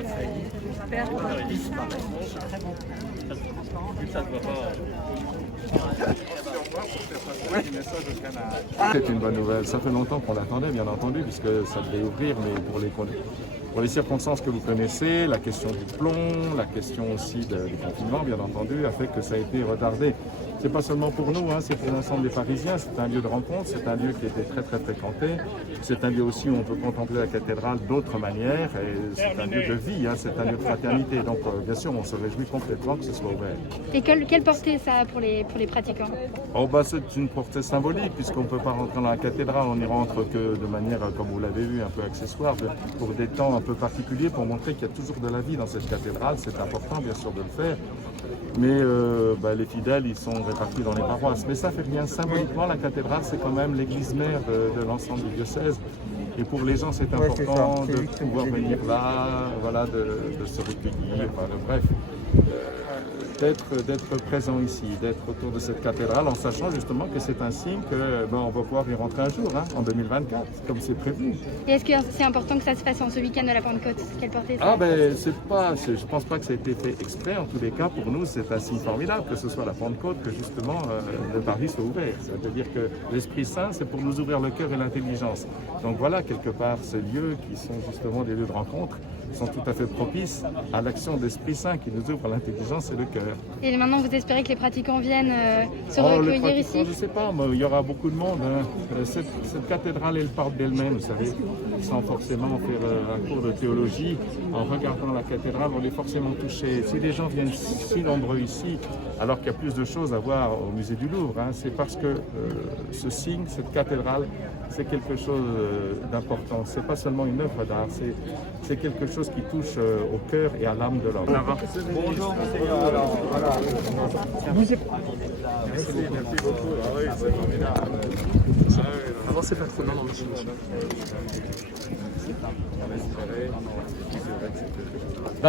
j'espère. C'est une bonne nouvelle. Ça fait longtemps qu'on l'attendait, bien entendu, puisque ça devait ouvrir, mais pour les circonstances que vous connaissez, la question du plomb, la question aussi du confinement, bien entendu, a fait que ça a été retardé. C'est pas seulement pour nous, c'est pour l'ensemble des Parisiens. C'est un lieu de rencontre, c'est un lieu qui était très très fréquenté. C'est un lieu aussi où on peut contempler la cathédrale d'autres manières. Et c'est un lieu de vie, c'est un lieu de fraternité. Donc bien sûr, on se réjouit complètement que ce soit ouvert. Et quelle portée ça a pour les pratiquants? C'est une portée symbolique, puisqu'on ne peut pas rentrer dans la cathédrale, on n'y rentre que de manière, comme vous l'avez vu, un peu accessoire, pour des temps un peu particuliers, pour montrer qu'il y a toujours de la vie dans cette cathédrale. C'est important, bien sûr, de le faire. Mais les fidèles, ils sont répartis dans les paroisses. Mais ça fait rien. Symboliquement, la cathédrale, c'est quand même l'église mère de l'ensemble du diocèse. Et pour les gens, c'est important de pouvoir venir là, voilà, de se recueillir, bref. D'être présent ici, d'être autour de cette cathédrale, en sachant justement que c'est un signe qu'on va pouvoir y rentrer un jour, en 2024, comme c'est prévu. Et est-ce que c'est important que ça se fasse en ce week-end de la Pentecôte? Quelle portée ça je pense pas que ça a été fait exprès. En tous les cas, pour nous, c'est un signe formidable que ce soit la Pentecôte, que justement le Paris soit ouvert. C'est-à-dire que l'Esprit Saint, c'est pour nous ouvrir le cœur et l'intelligence. Donc voilà, quelque part, ces lieux qui sont justement des lieux de rencontre sont tout à fait propices à l'action de l'Esprit Saint qui nous ouvre l'intelligence et le cœur. Et maintenant, vous espérez que les pratiquants viennent se recueillir ici? Je ne sais pas, mais il y aura beaucoup de monde. Cette cathédrale, elle parle d'elle-même, vous savez, sans forcément faire un cours de théologie. En regardant la cathédrale, on est forcément touché. Si les gens viennent si nombreux ici, alors qu'il y a plus de choses à voir au musée du Louvre, c'est parce que ce signe, cette cathédrale, c'est quelque chose d'important. C'est pas seulement une œuvre d'art, c'est quelque chose qui touche au cœur et à l'âme de l'homme. Bonjour, alors voilà. Merci beaucoup. Ah oui, c'est formidable. Avancez pas trop, non, monsieur.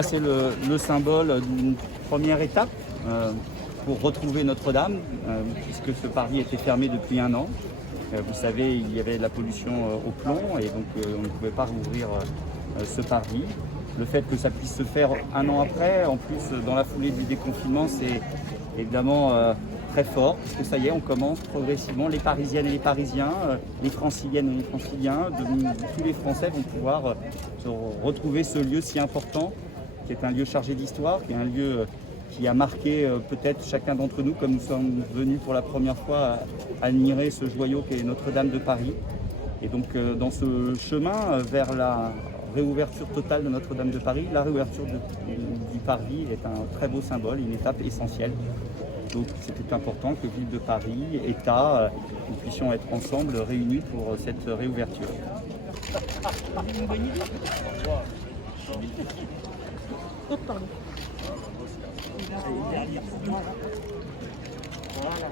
C'est le symbole d'une première étape pour retrouver Notre-Dame, puisque ce parvis était fermé depuis 1 an. Vous savez, il y avait de la pollution au plomb et donc on ne pouvait pas rouvrir ce parvis. Le fait que ça puisse se faire 1 an après, en plus dans la foulée du déconfinement, c'est évidemment très fort, parce que ça y est, on commence progressivement, les Parisiennes et les Parisiens, les Franciliennes et les Franciliens, tous les Français vont pouvoir retrouver ce lieu si important, qui est un lieu chargé d'histoire, qui est un lieu qui a marqué peut-être chacun d'entre nous, comme nous sommes venus pour la première fois à admirer ce joyau qu'est Notre-Dame de Paris. Et donc dans ce chemin vers la réouverture totale de Notre-Dame de Paris, la réouverture du parvis est un très beau symbole, une étape essentielle. Donc c'était important que Ville de Paris, État, nous puissions être ensemble réunis pour cette réouverture. Voilà.